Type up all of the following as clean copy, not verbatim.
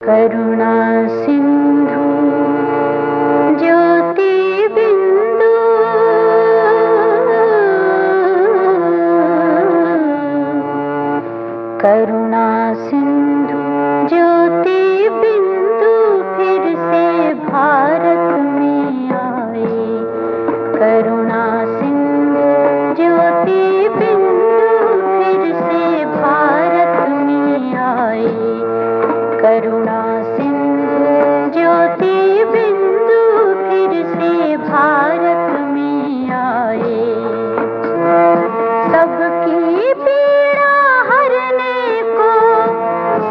करुणा सिंधु ज्योति बिंदु करुणा सिंधु ज्योति बिंदु फिर से भारत में आए। करुणा सिंधु ज्योति बिंदु फिर से भारत में आए। करुणा सिंधु ज्योति बिंदु फिर से भारत में आए। सबकी पीड़ा हरने को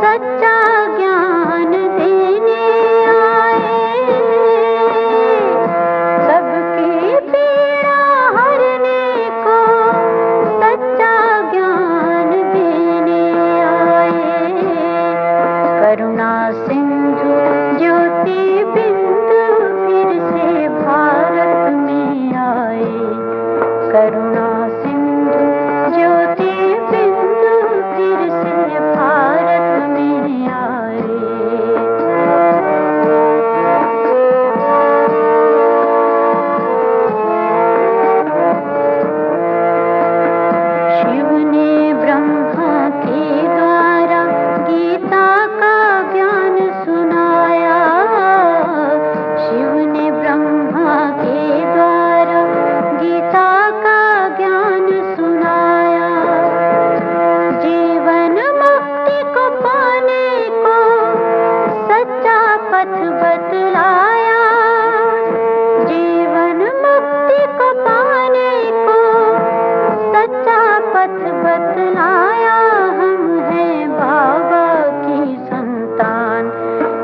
सच्चा ज्ञान देने आए। सबकी पीड़ा हरने को सच्चा ज्ञान देने आए। करुणा सिंधु ज्योति बिंदु फिर से भारत में आए। करुणा सिंधु ज्योति बिंदु फिर से भारत में आए। शिव ने ब्रह्मा के द्वारा गीता का ज्ञान सुनाया। शिव ने ब्रह्मा के द्वारा गीता का ज्ञान सुनाया। जीवन मुक्ति को पाने को सच्चा पथ बतलाया। जीवन मुक्ति को पाने को सच्चा पथ बतलाया। हम हैं बाबा की संतान।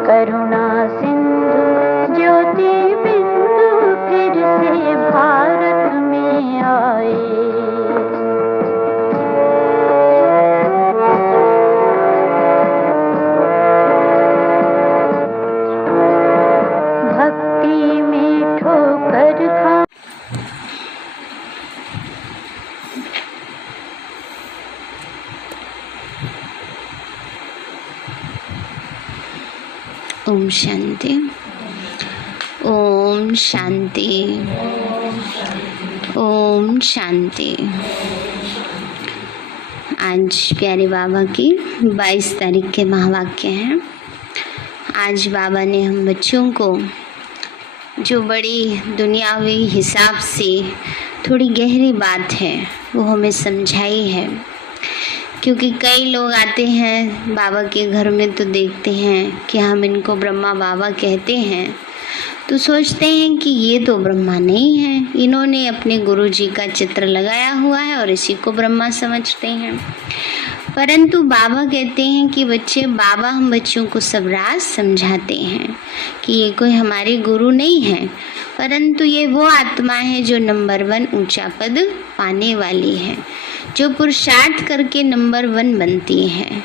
करुणा सिंधु ज्योति बिंदु फिर से भारत में आए। भक्ति में ठोकर खा ओम शांति, ओम शांति, ओम शांति। आज प्यारे बाबा की 22 तारीख के महावाक्य हैं। आज बाबा ने हम बच्चों को जो बड़ी दुनियावी हिसाब से थोड़ी गहरी बात है वो हमें समझाई है। क्योंकि कई लोग आते हैं बाबा के घर में तो देखते हैं कि हम इनको ब्रह्मा बाबा कहते हैं, तो सोचते हैं कि ये तो ब्रह्मा नहीं है, इन्होंने अपने गुरु जी का चित्र लगाया हुआ है और इसी को ब्रह्मा समझते हैं। परंतु बाबा कहते हैं कि बच्चे, बाबा हम बच्चों को सब राज समझाते हैं कि ये कोई हमारे गुरु नहीं है, परंतु ये वो आत्मा है जो नंबर 1 ऊंचा पद पाने वाली है, जो पुरुषार्थ करके नंबर 1 बनती है।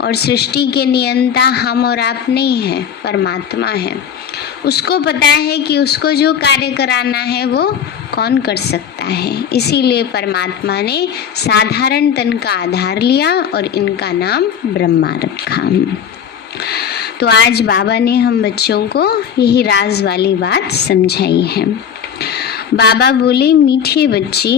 और सृष्टि के नियंता हम और आप नहीं है, परमात्मा है। उसको पता है कि उसको जो कार्य कराना है वो कौन कर सकता है। इसीलिए परमात्मा ने साधारण तन का आधार लिया और इनका नाम ब्रह्मा रखा। तो आज बाबा ने हम बच्चों को यही राज वाली बात समझाई है। बाबा बोले, मीठे बच्चे,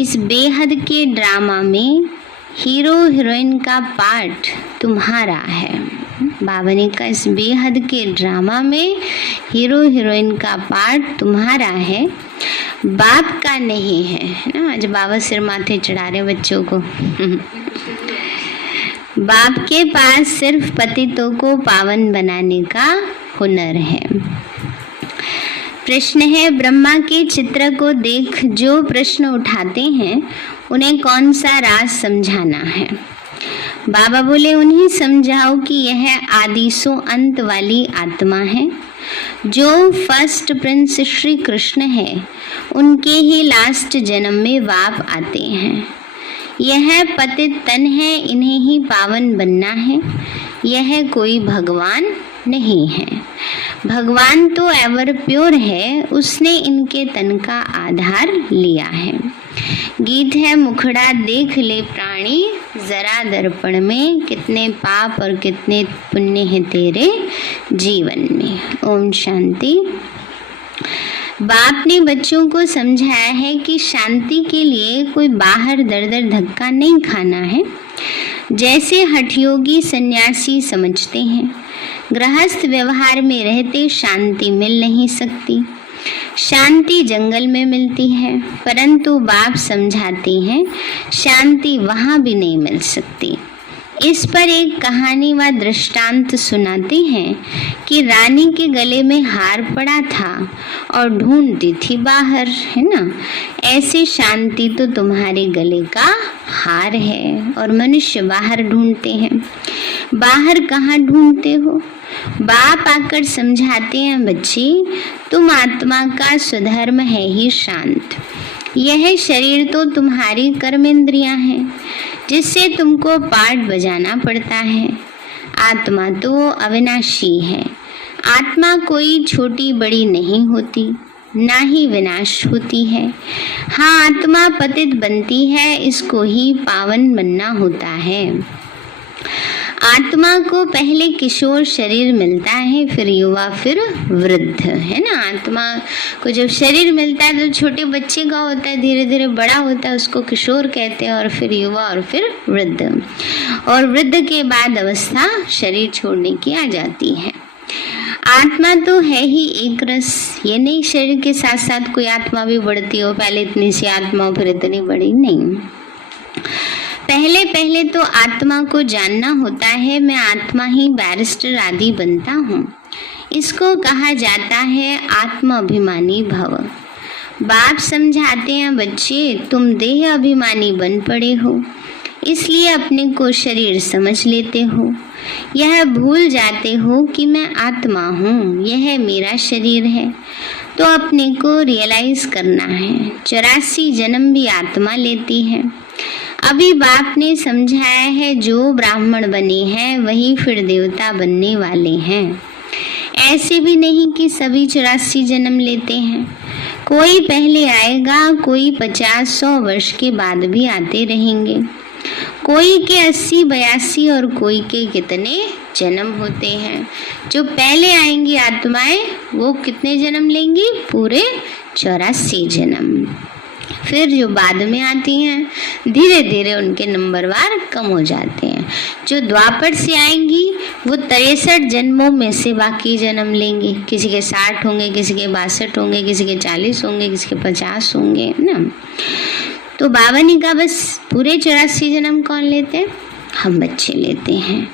इस बेहद के ड्रामा में हीरो हीरोइन का पार्ट तुम्हारा है। बाबा ने कहा, इस बेहद के ड्रामा में हीरो हीरोइन का पार्ट तुम्हारा है, बाप का नहीं है ना। आज बाबा सिर माथे चढ़ा रहे बच्चों को। बाप के पास सिर्फ पतितों को पावन बनाने का हुनर है। प्रश्न है, ब्रह्मा के चित्र को देख जो प्रश्न उठाते हैं उन्हें कौन सा राज समझाना है। बाबा बोले, उन्हें समझाओ कि यह आदिसो अंत वाली आत्मा है। जो फर्स्ट प्रिंस श्री कृष्ण है उनके ही लास्ट जन्म में बाप आते हैं। यह पतित तन है, इन्हें ही पावन बनना है। यह कोई भगवान नहीं है। भगवान तो एवर प्योर है, उसने इनके तन का आधार लिया है। गीत है मुखड़ा देख ले प्राणी जरा दर्पण में, कितने पाप और कितने पुण्य हैं तेरे जीवन में। ओम शांति। बाप ने बच्चों को समझाया है कि शांति के लिए कोई बाहर दर दर धक्का नहीं खाना है, जैसे हठयोगी सन्यासी समझते हैं। गृहस्थ व्यवहार में रहते शांति मिल नहीं सकती। शांति जंगल में मिलती है, परंतु बाप समझाते हैं शांति वहाँ भी नहीं मिल सकती। इस पर एक कहानी व दृष्टांत सुनाते हैं कि रानी के गले में हार पड़ा था और ढूंढती थी बाहर, है ना। ऐसे शांति तो तुम्हारे गले का हार है और मनुष्य बाहर ढूंढते हैं। बाहर कहाँ ढूंढते हो? बाप आकर समझाते हैं बच्चे, तुम आत्मा का स्वधर्म है ही शांत। यह शरीर तो तुम्हारी कर्मेंद्रियां हैं, जिससे तुमको पाठ बजाना पड़ता है। आत्मा तो अविनाशी है। आत्मा कोई छोटी बड़ी नहीं होती, ना ही विनाश होती है। हाँ, आत्मा पतित बनती है, इसको ही पावन बनना होता है। आत्मा को पहले किशोर शरीर मिलता है, फिर युवा, फिर वृद्ध, है ना। आत्मा को जब शरीर मिलता है तो छोटे बच्चे का होता है, धीरे धीरे बड़ा होता है, उसको किशोर कहते हैं, और फिर युवा और फिर वृद्ध। और वृद्ध के बाद अवस्था शरीर छोड़ने की आ जाती है। आत्मा तो है ही एक रस। ये नहीं शरीर के साथ साथ कोई आत्मा भी बढ़ती हो, पहले इतनी सी आत्मा फिर इतनी बड़ी, नहीं। पहले तो आत्मा को जानना होता है। मैं आत्मा ही बैरिस्टर आदि बनता हूँ। इसको कहा जाता है आत्मा अभिमानी भव। बाप समझाते हैं बच्चे, तुम देह अभिमानी बन पड़े हो, इसलिए अपने को शरीर समझ लेते हो। यह भूल जाते हो कि मैं आत्मा हूँ, यह मेरा शरीर है। तो अपने को रियलाइज करना है। 84 जन्म भी आत्मा लेती है। अभी बाप ने समझाया है जो ब्राह्मण बने हैं वही फिर देवता बनने वाले हैं। ऐसे भी नहीं कि सभी 84 जन्म लेते हैं। कोई पहले आएगा, कोई 50-100 वर्ष के बाद भी आते रहेंगे। कोई के 80-82 और कोई के कितने जन्म होते हैं। जो पहले आएंगी आत्माएं वो कितने जन्म लेंगी? पूरे 84 जन्म। फिर जो बाद में आती हैं धीरे धीरे उनके नंबरवार कम हो जाते हैं। जो द्वापर से आएंगी वो 63 जन्मों में से बाकी जन्म लेंगे। किसी के 60 होंगे, किसी के 62 होंगे, किसी के 40 होंगे, किसी के 50 होंगे ना। तो बाबा ने कहा बस पूरे 84 जन्म कौन लेते हैं? हम बच्चे लेते हैं।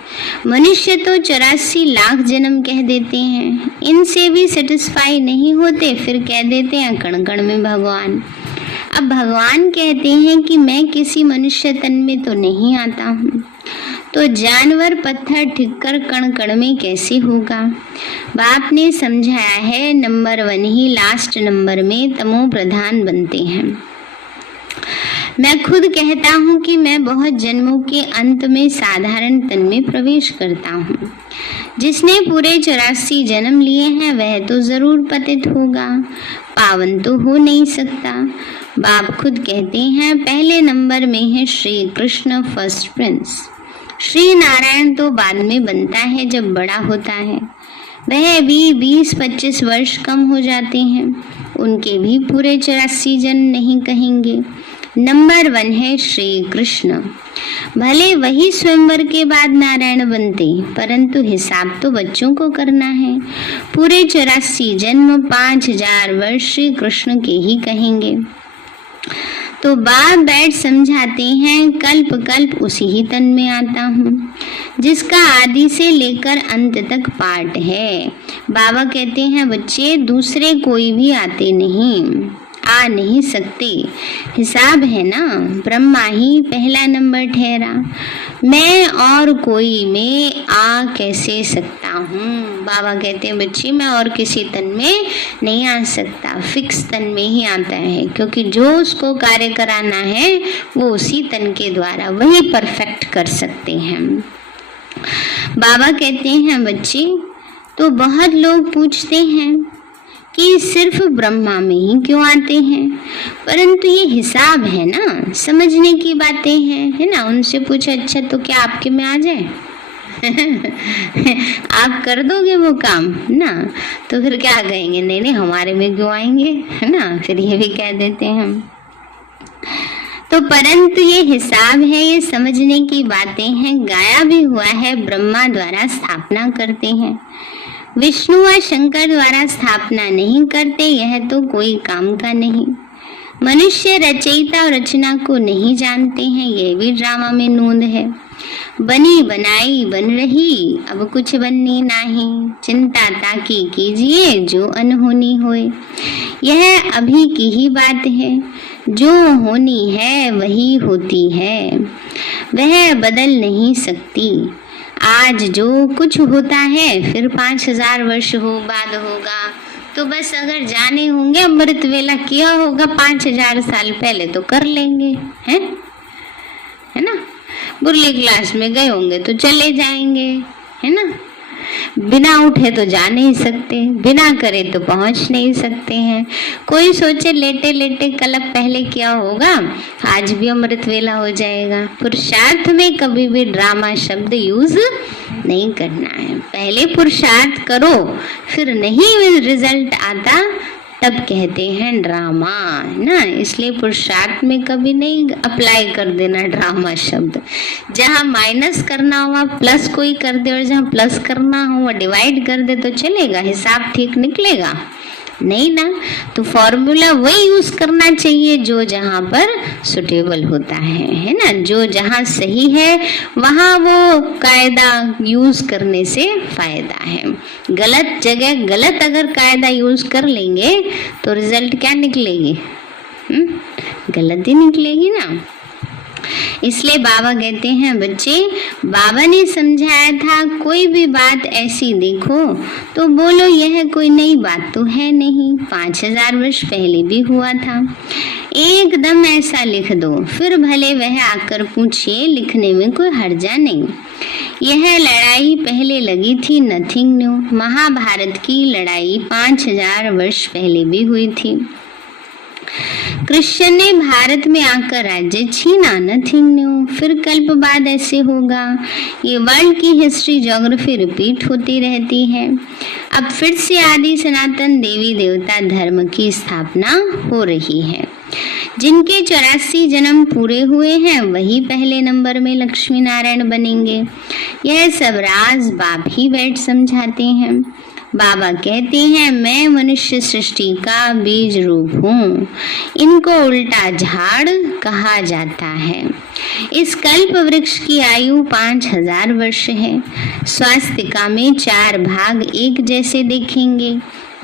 मनुष्य तो 84 लाख जन्म कह देते हैं। इनसे भी सेटिस्फाई नहीं होते, फिर कह देते हैं कण कण में भगवान। अब भगवान कहते हैं कि मैं किसी मनुष्य तन में तो नहीं आता हूँ, तो जानवर, पत्थर, ठिक्कर कण कण में कैसे होगा? बाप ने समझाया है नंबर 1 ही लास्ट नंबर में तमो प्रधान बनते हैं। मैं खुद कहता हूँ कि मैं बहुत जन्मों के अंत में साधारण तन में प्रवेश करता हूँ। जिसने पूरे 84 जन्म लिए हैं वह तो जरूर पतित होगा, पावन तो हो नहीं सकता। बाप खुद कहते हैं पहले नंबर में है श्री कृष्ण फर्स्ट प्रिंस। श्री नारायण तो बाद में बनता है जब बड़ा होता है। वह भी 20-25 वर्ष कम हो जाते हैं, उनके भी पूरे 84 जन्म नहीं कहेंगे। नंबर 1 है श्री कृष्ण। भले वही स्वयंवर के बाद नारायण बनते, परंतु हिसाब तो बच्चों को करना है। पूरे 84 जन्म 5000 वर्ष श्री कृष्ण के ही कहेंगे। तो बाप बैठ समझाते हैं कल्प कल्प उसी ही तन में आता हूँ जिसका आदि से लेकर अंत तक पाठ है। बाबा कहते हैं बच्चे दूसरे कोई भी आते नहीं, आ नहीं सकते। हिसाब है ना, ब्रह्मा ही पहला नंबर ठहरा। मैं और कोई में आ कैसे सकता हूँ? बाबा कहते हैं बच्चे मैं और किसी तन में नहीं आ सकता, फिक्स तन में ही आता है, क्योंकि जो उसको कार्य कराना है वो उसी तन के द्वारा वही परफेक्ट कर सकते हैं। बाबा कहते हैं बच्चे तो बहुत लोग पूछते हैं कि सिर्फ ब्रह्मा में ही क्यों आते हैं, परंतु ये हिसाब है ना, समझने की बातें हैं, है ना। उनसे पूछे अच्छा तो क्या आपके में आ जाए आप कर दोगे वो काम ना, तो फिर क्या कहेंगे, नहीं नहीं हमारे में क्यों आएंगे, है ना। फिर ये भी कह देते हैं हम। तो परंतु ये हिसाब है, ये समझने की बातें हैं, गाया भी हुआ है, ब्रह्मा द्वारा स्थापना करते हैं, विष्णु व शंकर द्वारा स्थापना नहीं करते, यह तो कोई काम का नहीं। मनुष्य रचयिता और रचना को नहीं जानते हैं, यह भी ड्रामा में नूंद है। बनी बनाई बन रही, अब कुछ बननी नहीं, चिंता ताकी कीजिए जो अनहोनी होए। यह अभी की ही बात है, जो होनी है वही होती है, वह बदल नहीं सकती। आज जो कुछ होता है फिर 5000 वर्ष बाद होगा, तो बस अगर जाने होंगे अमृत वेला किया होगा 5000 साल पहले तो कर लेंगे, है ना। बुर्ली क्लास में गए होंगे तो चले जाएंगे, है ना। बिना उठे तो जा नहीं सकते, बिना करे तो पहुंच नहीं सकते हैं। कोई सोचे लेटे लेटे कलप पहले क्या होगा, आज भी अमृत वेला हो जाएगा। पुरुषार्थ में कभी भी ड्रामा शब्द यूज नहीं करना है। पहले पुरुषार्थ करो, फिर नहीं रिजल्ट आता तब कहते हैं ड्रामा, ना। इसलिए पुरुषार्थ में कभी नहीं अप्लाई कर देना ड्रामा शब्द। जहाँ माइनस करना हो वहाँ प्लस कोई कर दे, और जहाँ प्लस करना हो वहाँ डिवाइड कर दे तो चलेगा, हिसाब ठीक निकलेगा नहीं ना। तो फॉर्मूला वही यूज करना चाहिए जो जहाँ पर सुटेबल होता है ना। जो जहाँ सही है वहाँ वो कायदा यूज करने से फायदा है। गलत जगह गलत अगर कायदा यूज कर लेंगे तो रिजल्ट क्या निकलेगी, गलत ही निकलेगी ना। इसलिए बाबा कहते हैं बच्चे, बाबा ने समझाया था कोई भी बात ऐसी देखो तो बोलो यह कोई नई बात तो है नहीं, 5000 वर्ष पहले भी हुआ था। एकदम ऐसा लिख दो, फिर भले वह आकर पूछे, लिखने में कोई हर्जा नहीं। यह लड़ाई पहले लगी थी, नथिंग न्यू। महाभारत की लड़ाई 5000 वर्ष पहले भी हुई थी। कृष्ण ने भारत में आकर राज्य छीना, नथिंग न्यू। फिर कल्प बाद ऐसे होगा। ये वर्ल्ड की हिस्ट्री ज्योग्राफी रिपीट होती रहती है। अब फिर से आदि सनातन देवी देवता धर्म की स्थापना हो रही है। जिनके 84 जन्म पूरे हुए हैं वही पहले नंबर में लक्ष्मी नारायण बनेंगे। यह सब राज बाप ही बैठ समझाते हैं। बाबा कहते हैं मैं मनुष्य सृष्टि का बीज रूप हूँ। इनको उल्टा झाड़ कहा जाता है। इस कल्प वृक्ष की आयु 5000 वर्ष है। स्वास्थ्यिका में 4 भाग एक जैसे देखेंगे।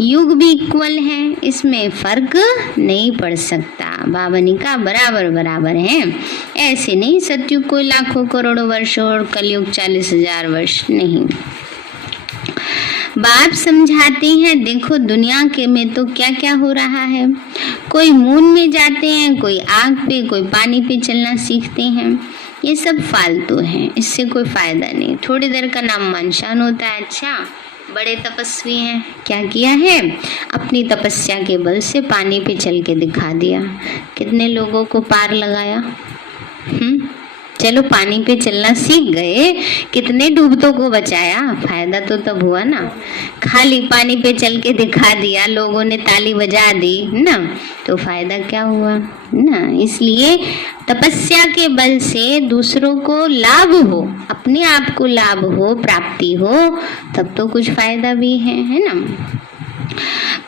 युग भी इक्वल है, इसमें फर्क नहीं पड़ सकता। बाबा ने कहा बराबर बराबर है, ऐसे नहीं सतयुग कोई लाखों करोड़ों वर्ष और कलयुग 40,000 वर्ष नहीं। बाप समझाते हैं देखो दुनिया के में तो क्या क्या हो रहा है। कोई मून में जाते हैं, कोई आग पे, कोई पानी पे चलना सीखते हैं। ये सब फालतू है, इससे कोई फायदा नहीं। थोड़ी देर का नाम मानशान होता है। अच्छा बड़े तपस्वी हैं, क्या किया है, अपनी तपस्या के बल से पानी पे चल के दिखा दिया। कितने लोगों को पार लगाया। चलो पानी पे चलना सीख गए, कितने डूबतों को बचाया। फायदा तो तब हुआ ना। खाली पानी पे चल के दिखा दिया, लोगों ने ताली बजा दी ना, तो फायदा क्या हुआ ना। इसलिए तपस्या के बल से दूसरों को लाभ हो, अपने आप को लाभ हो, प्राप्ति हो, तब तो कुछ फायदा भी है ना।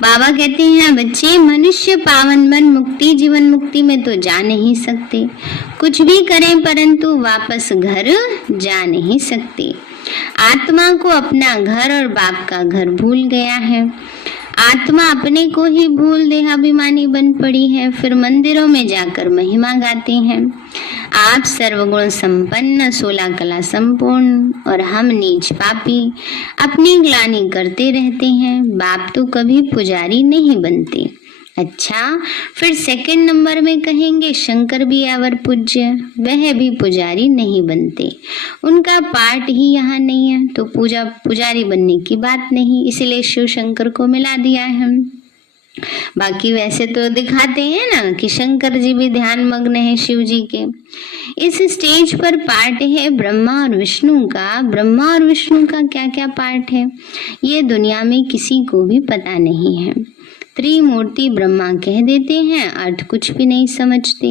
बाबा कहते हैं बच्चे मनुष्य पावन बन मुक्ति जीवन मुक्ति में तो जा नहीं सकते। कुछ भी करें परंतु वापस घर जा नहीं सकते। आत्मा को अपना घर और बाप का घर भूल गया है। आत्मा अपने को ही भूल देहाभिमानी बन पड़ी है। फिर मंदिरों में जाकर महिमा गाते हैं। आप सर्वगुण संपन्न 16 कला संपूर्ण और हम नीच पापी अपनी ग्लानि करते रहते हैं। बाप तो कभी पुजारी नहीं बनते। अच्छा फिर सेकंड नंबर में कहेंगे शंकर भी आवर पूज्य, वह भी पुजारी नहीं बनते। उनका पार्ट ही यहाँ नहीं है, तो पुजारी बनने की बात नहीं। इसलिए शिव शंकर को मिला दिया है हम। बाकी वैसे तो दिखाते हैं ना कि शंकर जी भी ध्यान मग्न है शिव जी के। इस स्टेज पर पार्ट है ब्रह्मा और विष्णु का। ब्रह्मा और विष्णु का क्या क्या पार्ट है ये दुनिया में किसी को भी पता नहीं है। त्रिमूर्ति ब्रह्मा कह देते हैं, अर्थ कुछ भी नहीं समझते।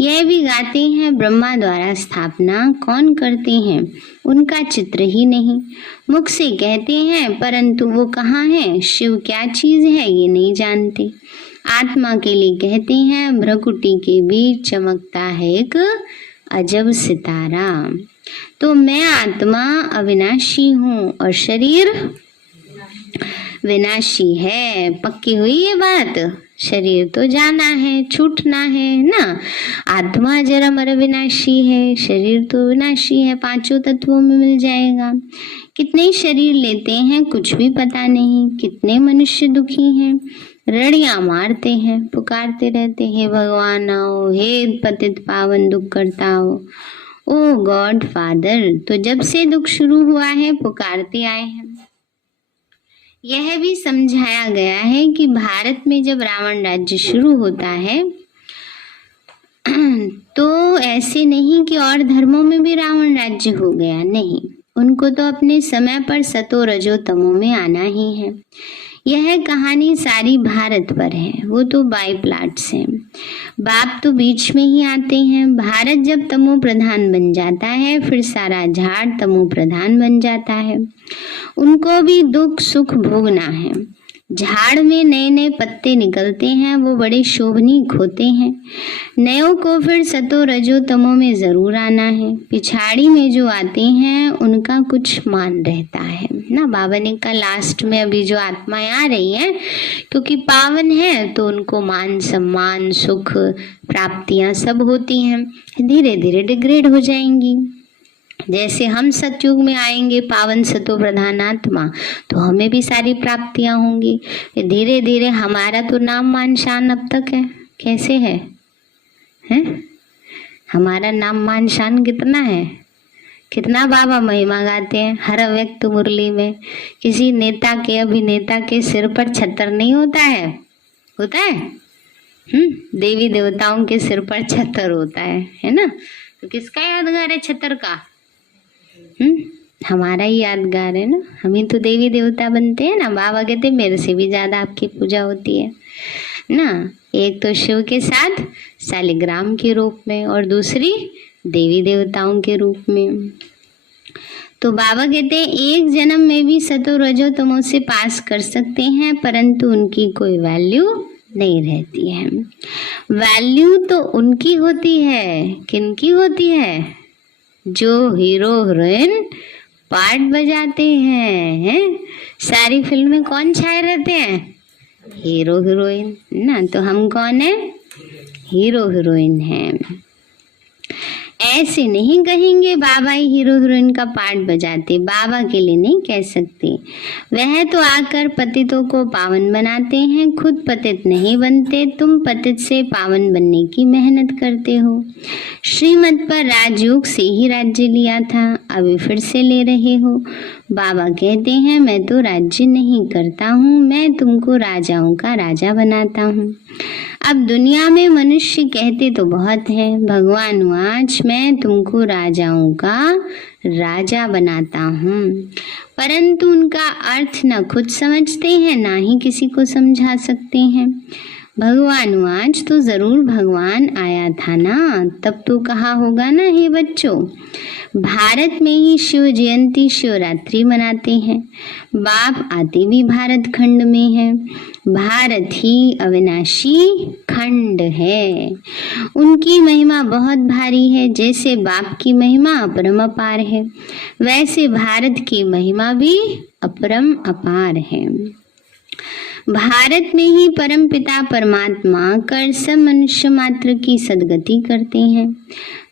यह भी गाते हैं ब्रह्मा द्वारा स्थापना कौन करते हैं, उनका चित्र ही नहीं। मुख से कहते हैं परंतु वो कहाँ है, शिव क्या चीज है ये नहीं जानते। आत्मा के लिए कहते हैं भ्रकुटी के बीच चमकता है एक अजब सितारा। तो मैं आत्मा अविनाशी हूँ और शरीर विनाशी है। पक्की हुई ये बात। शरीर तो जाना है, छूटना है ना। आत्मा जरा मर विनाशी है, शरीर तो विनाशी है, पांचों तत्वों में मिल जाएगा। कितने शरीर लेते हैं कुछ भी पता नहीं। कितने मनुष्य दुखी हैं, रड़ियां मारते हैं, पुकारते रहते हैं भगवान आओ, हे पतित पावन दुख करता हो, ओ गॉड फादर। तो जब से दुख शुरू हुआ है पुकारते आए हैं। यह भी समझाया गया है कि भारत में जब रावण राज्य शुरू होता है तो ऐसे नहीं कि और धर्मों में भी रावण राज्य हो गया, नहीं। उनको तो अपने समय पर सतो रजो तमो में आना ही है। यह कहानी सारी भारत पर है, वो तो बाई प्लाट्स हैं। बाप तो बीच में ही आते हैं। भारत जब तमो प्रधान बन जाता है फिर सारा झाड़ तमो प्रधान बन जाता है। उनको भी दुख सुख भोगना है। झाड़ में नए नए पत्ते निकलते हैं, वो बड़े शोभनीक होते हैं। नयों को फिर सतो रजो तमो में जरूर आना है। पिछाड़ी में जो आते हैं उनका कुछ मान रहता है ना। बाबा ने कहा लास्ट में अभी जो आत्माएं आ रही हैं क्योंकि पावन है तो उनको मान सम्मान सुख प्राप्तियां सब होती हैं, धीरे धीरे डिग्रेड हो जाएंगी। जैसे हम सतयुग में आएंगे पावन सतो प्रधान आत्मा तो हमें भी सारी प्राप्तियां होंगी। धीरे धीरे हमारा तो नाम मान शान अब तक है, कैसे है, हैं? हमारा नाम मान शान कितना है, कितना बाबा महिमा गाते हैं हर व्यक्त मुरली में। किसी नेता के अभिनेता के सिर पर छत्र नहीं होता है, होता है? देवी देवताओं के सिर पर छत्र होता है ना। तो किसका यादगार है छत्र का? हमारा ही यादगार है ना। हम ही तो देवी देवता बनते हैं ना। बाबा कहते मेरे से भी ज्यादा आपकी पूजा होती है ना। एक तो शिव के साथ शालिग्राम के रूप में और दूसरी देवी देवताओं के रूप में। तो बाबा कहते हैं एक जन्म में भी सतो रजो तमो से पास कर सकते हैं परंतु उनकी कोई वैल्यू नहीं रहती है। वैल्यू तो उनकी होती है, किनकी होती है? जो हीरो हीरोइन पार्ट बजाते हैं। सारी फिल्म में कौन छाए रहते हैं? हीरो हीरोइन ना। तो हम कौन है? हीरो हीरोइन हैं। ऐसे नहीं कहेंगे बाबा ही हीरो हीरोइन का पार्ट बजाते, बाबा के लिए नहीं कह सकते। वह तो आकर पतितों को पावन बनाते हैं, खुद पतित नहीं बनते। तुम पतित से पावन बनने की मेहनत करते हो। श्रीमत पर राजयोग से ही राज्य लिया था, अभी फिर से ले रहे हो। बाबा कहते हैं मैं तो राज्य नहीं करता हूँ, मैं तुमको राजाओं का राजा बनाता हूँ। अब दुनिया में मनुष्य कहते तो बहुत हैं, भगवान आज मैं तुमको राजाओं का राजा बनाता हूँ, परंतु उनका अर्थ न खुद समझते हैं ना ही किसी को समझा सकते हैं। भगवान आज तो जरूर भगवान आया था ना, तब तो कहा होगा ना हे बच्चों। भारत में ही शिव जयंती शिवरात्रि मनाते हैं। बाप आते भी भारत खंड में है। भारत ही अविनाशी खंड है। उनकी महिमा बहुत भारी है। जैसे बाप की महिमा अपरम अपार है वैसे भारत की महिमा भी अपरम अपार है। भारत में ही परम पिता परमात्मा कर सब मनुष्य मात्र की सदगति करते हैं,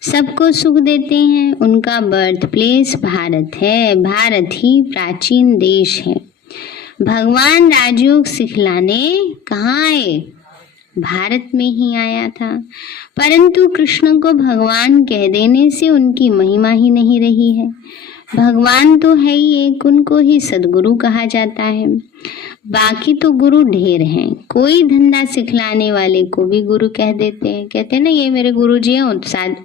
सबको सुख देते हैं। उनका बर्थ प्लेस भारत है। भारत ही प्राचीन देश है। भगवान राजयोग सिखलाने कहाँ आए? भारत में ही आया था, परंतु कृष्ण को भगवान कह देने से उनकी महिमा ही नहीं रही है। भगवान तो है ही एक, उनको ही सदगुरु कहा जाता है। बाकी तो गुरु ढेर हैं। कोई धंधा सिखलाने वाले को भी गुरु कह देते हैं। कहते हैं ना, ये मेरे गुरु जी हैं,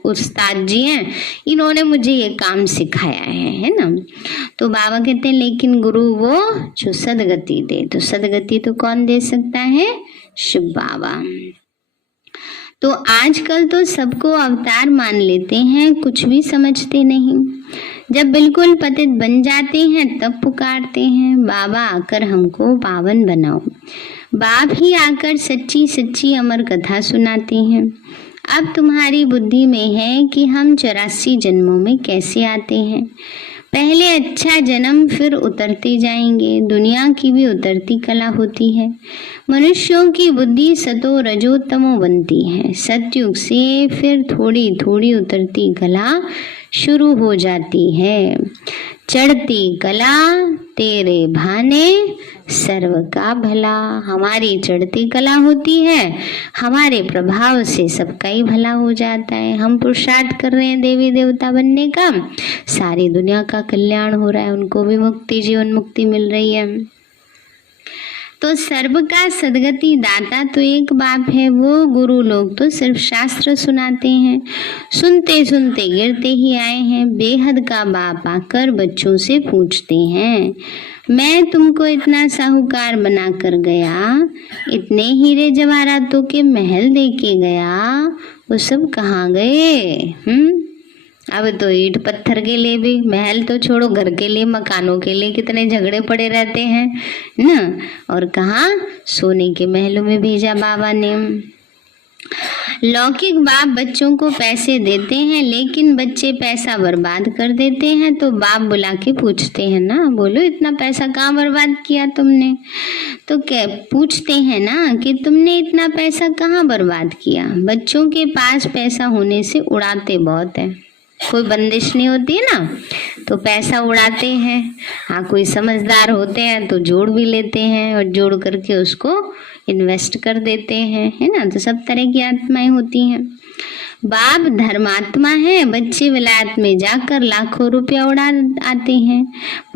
उस्ताद जी हैं, इन्होंने मुझे ये काम सिखाया है ना। तो बाबा कहते हैं लेकिन गुरु वो जो सदगति दे। तो सदगति तो कौन दे सकता है? शिव बाबा। तो आजकल तो सबको अवतार मान लेते हैं, कुछ भी समझते नहीं। जब बिल्कुल पतित बन जाते हैं तब पुकारते हैं, बाबा आकर हमको पावन बनाओ। बाप ही आकर सच्ची सच्ची अमर कथा सुनाते हैं। अब तुम्हारी बुद्धि में है कि हम 84 जन्मों में कैसे आते हैं। पहले अच्छा जन्म, फिर उतरते जाएंगे। दुनिया की भी उतरती कला होती है। मनुष्यों की बुद्धि सतो रजो तमो बनती है। सतयुग से फिर थोड़ी थोड़ी उतरती कला शुरू हो जाती है। चढ़ती कला तेरे भाने सर्व का भला। हमारी चढ़ती कला होती है, हमारे प्रभाव से सबका ही भला हो जाता है। हम पुरुषार्थ कर रहे हैं देवी देवता बनने का, सारी दुनिया का कल्याण हो रहा है, उनको भी मुक्ति, जीवन मुक्ति मिल रही है। तो सर्व का सदगति दाता तो एक बाप है, वो गुरु लोग तो सिर्फ शास्त्र सुनाते हैं। सुनते सुनते गिरते ही आए हैं। बेहद का बाप आकर बच्चों से पूछते हैं, मैं तुमको इतना साहूकार बना कर गया, इतने हीरे जवाहरातों के महल दे के गया, वो सब कहाँ गए? अब तो ईंट पत्थर के लिए भी, महल तो छोड़ो, घर के लिए, मकानों के लिए कितने झगड़े पड़े रहते हैं ना। और कहाँ सोने के महलों में भेजा बाबा ने। लौकिक बाप बच्चों को पैसे देते हैं, लेकिन बच्चे पैसा बर्बाद कर देते हैं। तो बाप बुला के पूछते हैं ना, बोलो इतना पैसा कहाँ बर्बाद किया तुमने? तो क्या पूछते हैं ना कि तुमने इतना पैसा कहाँ बर्बाद किया। बच्चों के पास पैसा होने से उड़ाते बहुत है। कोई बंदिश नहीं होती है ना, तो पैसा उड़ाते हैं। हाँ, कोई समझदार होते हैं तो जोड़ भी लेते हैं और जोड़ करके उसको इन्वेस्ट कर देते हैं, है ना। तो सब तरह की आत्माएं होती हैं। बाप धर्मात्मा है, बच्चे विलायत में जाकर लाखों रुपया उड़ा आते हैं।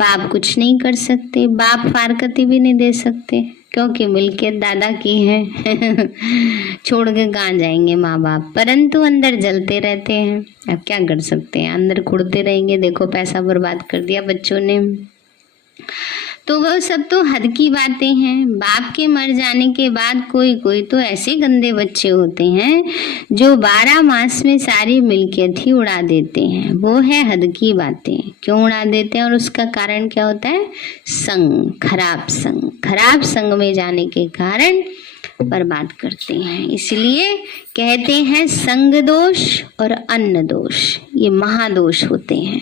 बाप कुछ नहीं कर सकते, बाप फारकती भी नहीं दे सकते, क्योंकि मिल्कियत दादा की है। छोड़ के कहाँ जाएंगे माँ बाप, परंतु अंदर जलते रहते हैं। अब क्या कर सकते हैं, अंदर कुड़ते रहेंगे। देखो पैसा बर्बाद कर दिया बच्चों ने। तो वह सब तो हद की बातें हैं। बाप के मर जाने के बाद कोई कोई तो ऐसे गंदे बच्चे होते हैं जो 12 मास में सारी मिल्कियत ही उड़ा देते हैं। वो है हद की बातें। क्यों उड़ा देते हैं और उसका कारण क्या होता है? संग, खराब संग। खराब संग में जाने के कारण बर्बाद करते हैं। इसलिए कहते हैं संग दोष और अन्न दोष, ये महादोष होते हैं।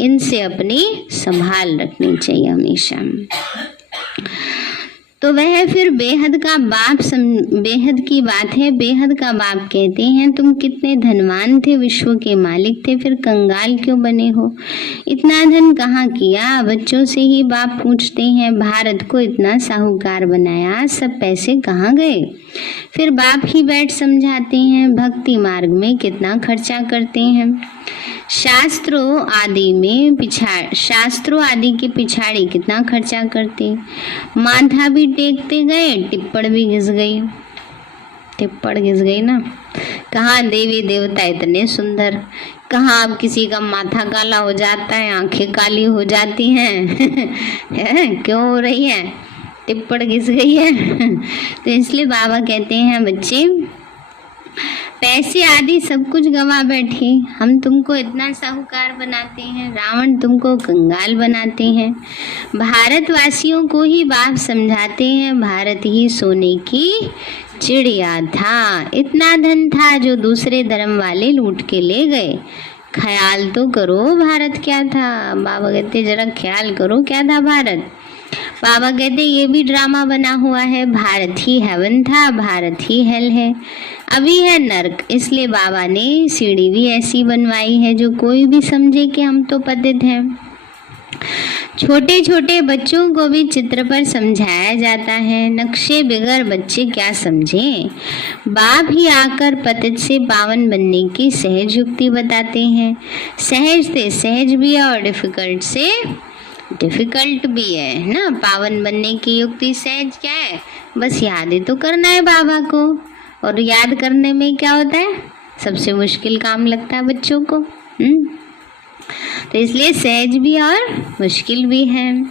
इनसे अपनी संभाल रखनी चाहिए हमेशा। तो वह फिर बेहद का बाप बेहद की बात है। बेहद का बाप कहते हैं, तुम कितने धनवान थे, विश्व के मालिक थे, फिर कंगाल क्यों बने हो? इतना धन कहाँ किया? बच्चों से ही बाप पूछते हैं। भारत को इतना साहूकार बनाया, सब पैसे कहाँ गए? फिर बाप ही बैठ समझाते हैं, भक्ति मार्ग में कितना खर्चा करते हैं। शास्त्रों आदि के पिछाड़ी कितना खर्चा करते। माथा भी टेकते गए, टिप्पण भी घिस गई। टिप्पण घिस गई ना। कहाँ देवी देवता इतने सुंदर, कहाँ अब किसी का माथा काला हो जाता है, आंखें काली हो जाती हैं। क्यों हो रही है? टिप्पण घिस गई है। तो इसलिए बाबा कहते हैं, बच्चे पैसे आदि सब कुछ गवा बैठे, हम तुमको इतना साहूकार बनाते हैं, रावण तुमको कंगाल बनाते हैं। भारतवासियों को ही बाप समझाते हैं, भारत ही सोने की चिड़िया था। इतना धन था जो दूसरे धर्म वाले लूट के ले गए। ख्याल तो करो भारत क्या था। बाबा कहते जरा ख्याल करो क्या था भारत। बाबा कहते ये भी ड्रामा बना हुआ है। भारत ही हेवन था, भारत ही हेल है, अभी है नर्क। इसलिए बाबा ने सीढ़ी भी ऐसी बनवाई है जो कोई भी समझे कि हम तो पतित हैं। छोटे छोटे बच्चों को भी चित्र पर समझाया जाता है, नक्शे बगैर बच्चे क्या समझें। बाप ही आकर पतित से पावन बनने की सहज युक्ति बताते हैं। सहज से सहज भी है और डिफिकल्ट से डिफिकल्ट भी है ना। पावन बनने की युक्ति सहज क्या है, बस याद ही तो करना है बाबा को, और याद करने में क्या होता है, सबसे मुश्किल काम लगता है बच्चों को। तो इसलिए सहज भी और मुश्किल भी है।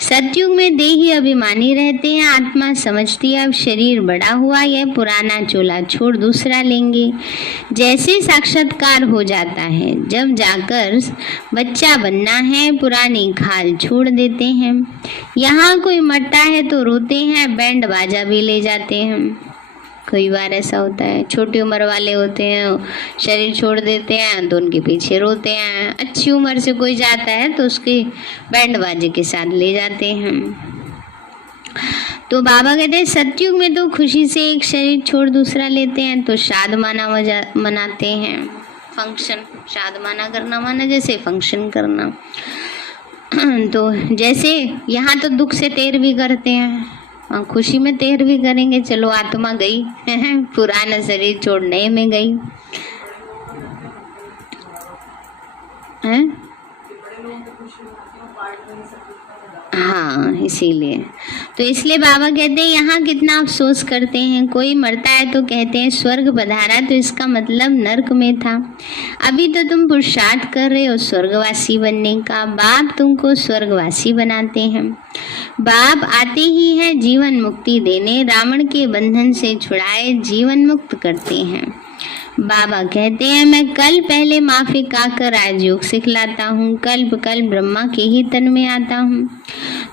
सतयुग में देही अभिमानी रहते हैं, आत्मा समझती है अब शरीर बड़ा हुआ, यह पुराना चोला छोड़ दूसरा लेंगे। जैसे साक्षात्कार हो जाता है, जब जाकर बच्चा बनना है, पुरानी खाल छोड़ देते हैं। यहाँ कोई मरता है तो रोते हैं, बैंड बाजा भी ले जाते हैं। कई बार ऐसा होता है, छोटी उम्र वाले होते हैं, शरीर छोड़ देते हैं तो उनके पीछे रोते हैं। अच्छी उम्र से कोई जाता है तो उसके बैंड बाजे के साथ ले जाते हैं। तो बाबा कहते हैं सतयुग में तो खुशी से एक शरीर छोड़ दूसरा लेते हैं, तो शादमाना मनाते हैं। फंक्शन, शादमाना करना माना जैसे फंक्शन करना। तो जैसे यहाँ तो दुख से तेर भी करते हैं, खुशी में तेर भी करेंगे। चलो आत्मा गई पुराना शरीर छोड़ने में गई है। हाँ, इसीलिए तो इसलिए बाबा कहते हैं यहाँ कितना अफसोस करते हैं। कोई मरता है तो कहते हैं स्वर्ग पधारा, तो इसका मतलब नरक में था। अभी तो तुम पुरुषार्थ कर रहे हो स्वर्गवासी बनने का, बाप तुमको स्वर्गवासी बनाते हैं। बाप आते ही है जीवन मुक्ति देने, रावण के बंधन से छुड़ाए जीवन मुक्त करते हैं। बाबा कहते हैं मैं कल पहले माफिक आकर राजयोग सिखलाता हूँ, कल्प कल्प ब्रह्मा के ही तन में आता हूँ।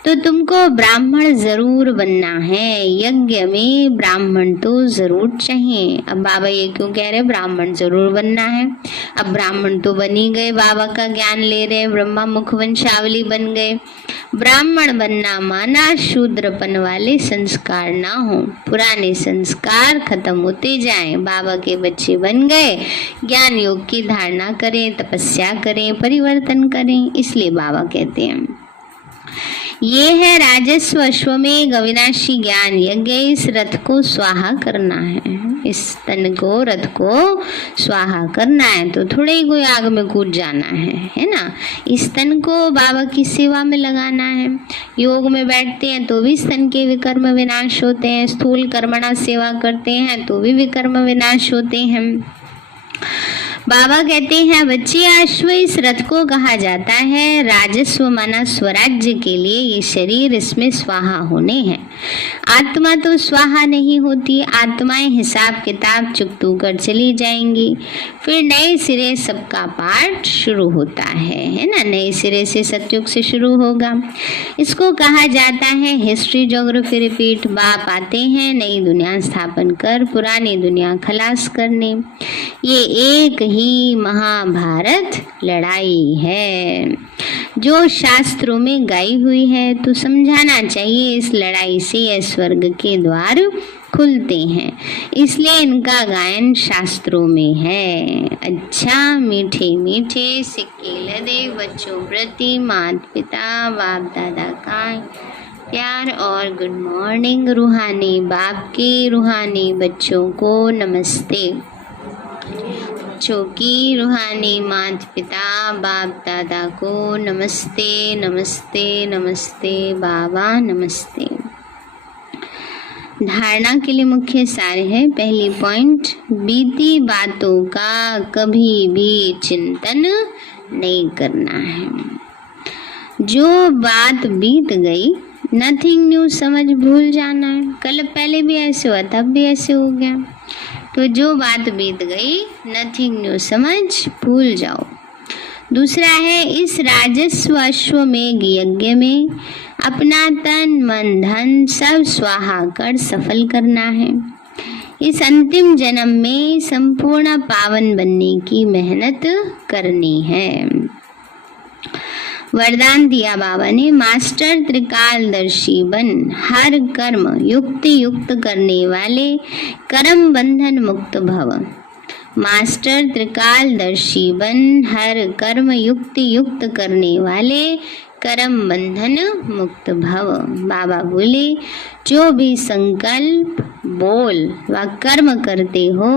तो तुमको ब्राह्मण जरूर बनना है, यज्ञ में ब्राह्मण तो जरूर चाहिए। अब बाबा ये क्यों कह रहे ब्राह्मण जरूर बनना है? अब ब्राह्मण तो बन ही गए, बाबा का ज्ञान ले रहे, ब्रह्मा मुख वंशावली बन गए। ब्राह्मण बनना माना शूद्रपन वाले संस्कार ना हो, पुराने संस्कार खत्म होते जाएं। बाबा के बच्चे बन गए, ज्ञान योग की धारणा करें, तपस्या करें, परिवर्तन करें। इसलिए बाबा कहते हैं ये है राजस्व अश्वमेघ अविनाशी ज्ञान यज्ञ, इस रथ को स्वाहा करना है, इस तन को रथ को स्वाहा करना है। तो थोड़े ही कोई आग में कूद जाना है ना। इस तन को बाबा की सेवा में लगाना है। योग में बैठते हैं तो भी इस तन के विकर्म विनाश होते हैं, स्थूल कर्मणा सेवा करते हैं तो भी विकर्म विनाश होते हैं। बाबा कहते हैं बच्चे अश्व इस रथ को कहा जाता है, राजस्व माना स्वराज्य के लिए ये शरीर इसमें स्वाहा होने हैं। आत्मा तो स्वाहा नहीं होती, आत्माएं हिसाब किताब चुकतू कर चली जाएंगी, फिर नए सिरे सबका पाठ शुरू होता है ना। नए सिरे से सतयुग से शुरू होगा। इसको कहा जाता है हिस्ट्री ज्योग्राफी रिपीट। बाप आते हैं नई दुनिया स्थापन कर पुरानी दुनिया खलास करने। ये एक ही महाभारत लड़ाई है जो शास्त्रों में गाई हुई है, तो समझाना चाहिए इस लड़ाई से यह स्वर्ग के द्वार खुलते हैं, इसलिए इनका गायन शास्त्रों में है। अच्छा मीठे मीठे सिक्के लदे बच्चों प्रति माता पिता बाप दादा का प्यार और गुड मॉर्निंग। रूहानी बाप के रूहानी बच्चों को नमस्ते। बच्चों की रूहानी माता पिता बाप दादा को नमस्ते नमस्ते नमस्ते बाबा नमस्ते। धारणा के लिए मुख्य सार है। पहली पॉइंट, बीती बातों का कभी भी चिंतन नहीं करना है। जो बात बीत गई नथिंग न्यू समझ भूल जाना है। कल पहले भी ऐसे हुआ तब भी ऐसे हो गया, तो जो बात बीत गई नथिंग न्यू समझ भूल जाओ। दूसरा है इस राजस्व अश्वमेघ यज्ञ में अपना तन मन धन सब स्वाहा कर सफल करना है। इस अंतिम जन्म में संपूर्ण पावन बनने की मेहनत करनी है। वरदान दिया बाबा ने, मास्टर त्रिकालदर्शी बन हर कर्म युक्ति युक्त करने वाले कर्म बंधन मुक्त भव। मास्टर त्रिकालदर्शी बन हर कर्म युक्ति युक्त करने वाले कर्म बंधन मुक्त भव। बाबा बोले जो भी संकल्प बोल व कर्म करते हो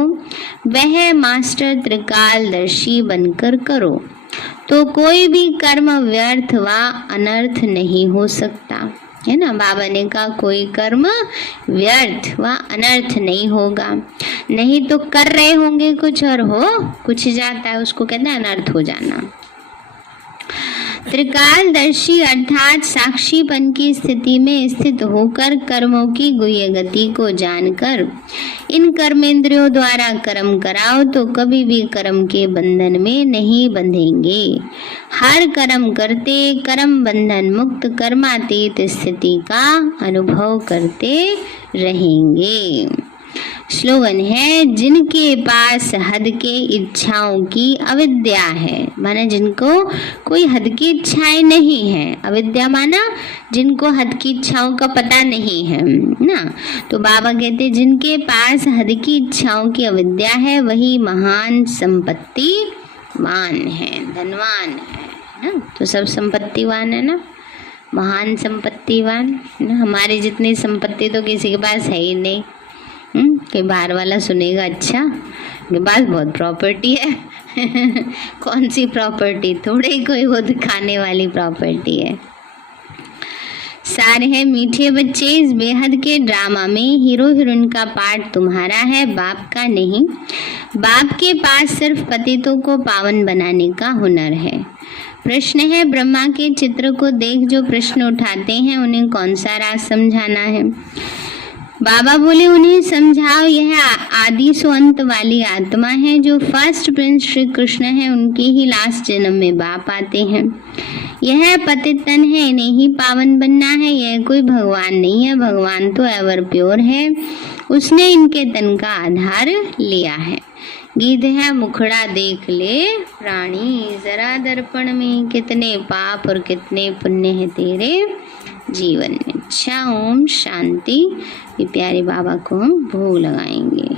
वह मास्टर त्रिकालदर्शी बनकर करो, तो कोई भी कर्म व्यर्थ व अनर्थ नहीं हो सकता, है ना। बाबा ने कहा कोई कर्म व्यर्थ व अनर्थ नहीं होगा, नहीं तो कर रहे होंगे कुछ और हो कुछ जाता है, उसको कहते हैं अनर्थ हो जाना। त्रिकालदर्शी अर्थात साक्षीपन की स्थिति में स्थित होकर कर्मों की गुह्य गति को जानकर इन कर्मेंद्रियों द्वारा कर्म कराओ तो कभी भी कर्म के बंधन में नहीं बंधेंगे। हर कर्म करते कर्म बंधन मुक्त कर्मातीत स्थिति का अनुभव करते रहेंगे। स्लोगन है जिनके पास हद के इच्छाओं की अविद्या है, माना जिनको कोई हद की इच्छाएं नहीं है। अविद्या माना जिनको हद की इच्छाओं का पता नहीं है ना। तो बाबा कहते जिनके पास हद की इच्छाओं की अविद्या है वही महान संपत्तिवान है, धनवान है ना। तो सब संपत्तिवान है ना, महान संपत्तिवान ना। हमारी जितनी संपत्ति तो किसी के पास है ही नहीं। कोई बाहर वाला सुनेगा अच्छा मेरे पास बहुत प्रॉपर्टी है कौन सी प्रॉपर्टी, थोड़े ही कोई वो दिखाने वाली प्रॉपर्टी है। सारे हैं मीठे बच्चे, इस बेहद के ड्रामा में हीरो हीरोइन का पार्ट तुम्हारा है, बाप का नहीं। बाप के पास सिर्फ पतितों को पावन बनाने का हुनर है। प्रश्न है ब्रह्मा के चित्र को देख जो प्रश्न उठाते हैं उन्हें कौन सा राज समझाना है। बाबा बोले उन्हें समझाओ, यह आदि सो अंत वाली आत्मा है जो फर्स्ट प्रिंस श्री कृष्ण है, उनके ही लास्ट जन्म में बाप आते हैं। यह पतित तन है, इन्हें ही पावन बनना है। यह कोई भगवान नहीं है, भगवान तो एवर प्योर है, उसने इनके तन का आधार लिया है। गीत है मुखड़ा देख ले प्राणी जरा दर्पण में, कितने पाप और कितने पुण्य है तेरे जीवन में। अच्छा, ओम शांति। ये प्यारे बाबा को हम भोग लगाएंगे।